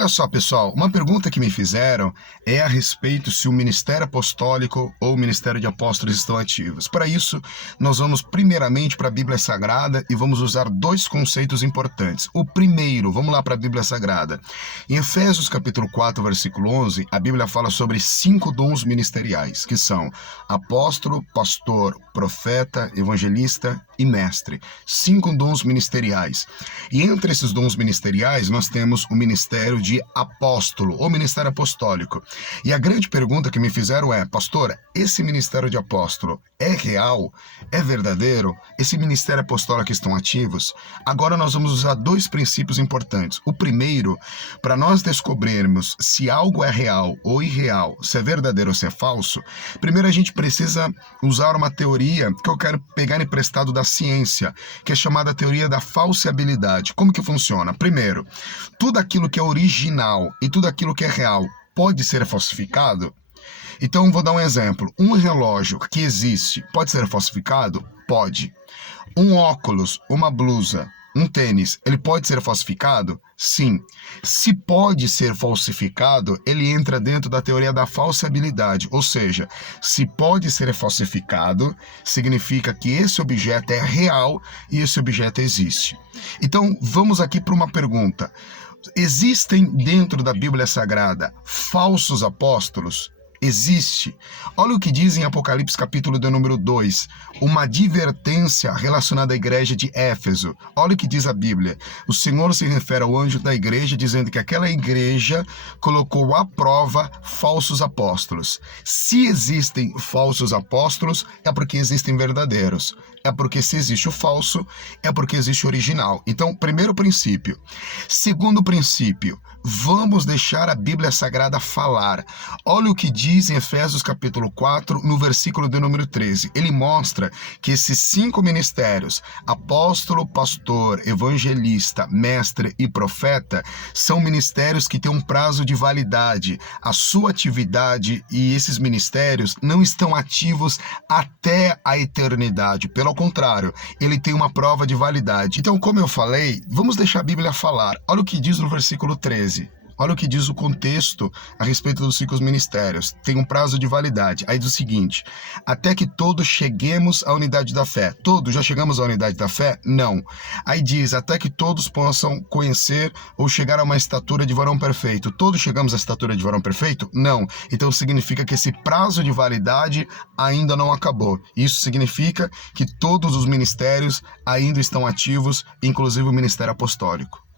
Olha só, pessoal, uma pergunta que me fizeram é a respeito se o ministério apostólico ou o ministério de apóstolos estão ativos. Para isso, nós vamos primeiramente para a Bíblia Sagrada e vamos usar dois conceitos importantes. O primeiro, vamos lá para a Bíblia Sagrada. Em Efésios capítulo 4, versículo 11, a Bíblia fala sobre 5 dons ministeriais, que são apóstolo, pastor, profeta, evangelista e mestre. 5 dons ministeriais. E entre esses dons ministeriais, nós temos o ministério de apóstolo, ou ministério apostólico. E a grande pergunta que me fizeram é: pastor, esse ministério de apóstolo é real? É verdadeiro? Esse ministério apostólico estão ativos? Agora nós vamos usar dois princípios importantes. O primeiro, para nós descobrirmos se algo é real ou irreal, se é verdadeiro ou se é falso, primeiro a gente precisa usar uma teoria que eu quero pegar emprestado da ciência, que é chamada teoria da falseabilidade. Como que funciona? Primeiro, tudo aquilo que é original e tudo aquilo que é real pode ser falsificado? Então, vou dar um exemplo. Um relógio que existe pode ser falsificado? Pode. Um óculos, uma blusa, um tênis, ele pode ser falsificado? Sim. Se pode ser falsificado, ele entra dentro da teoria da falseabilidade, ou seja, se pode ser falsificado, significa que esse objeto é real e esse objeto existe. Então, vamos aqui para uma pergunta. Existem dentro da Bíblia Sagrada falsos apóstolos? Existe. Olha o que diz em Apocalipse capítulo de número 2, uma advertência relacionada à igreja de Éfeso. Olha o que diz a Bíblia. O Senhor se refere ao anjo da igreja, dizendo que aquela igreja colocou à prova falsos apóstolos. Se existem falsos apóstolos, é porque existem verdadeiros. É porque se existe o falso, é porque existe o original. Então, primeiro princípio. Segundo princípio, vamos deixar a Bíblia Sagrada falar. Olha o que diz em Efésios capítulo 4, no versículo de número 13. Ele mostra que esses 5 ministérios, apóstolo, pastor, evangelista, mestre e profeta, são ministérios que têm um prazo de validade. A sua atividade e esses ministérios não estão ativos até a eternidade. Pelo contrário, ele tem uma prova de validade. Então, como eu falei, vamos deixar a Bíblia falar. Olha o que diz no versículo 13. Olha o que diz o contexto a respeito dos 5 ministérios. Tem um prazo de validade. Aí diz o seguinte: até que todos cheguemos à unidade da fé. Todos já chegamos à unidade da fé? Não. Aí diz, até que todos possam conhecer ou chegar a uma estatura de varão perfeito. Todos chegamos à estatura de varão perfeito? Não. Então significa que esse prazo de validade ainda não acabou. Isso significa que todos os ministérios ainda estão ativos, inclusive o ministério apostólico.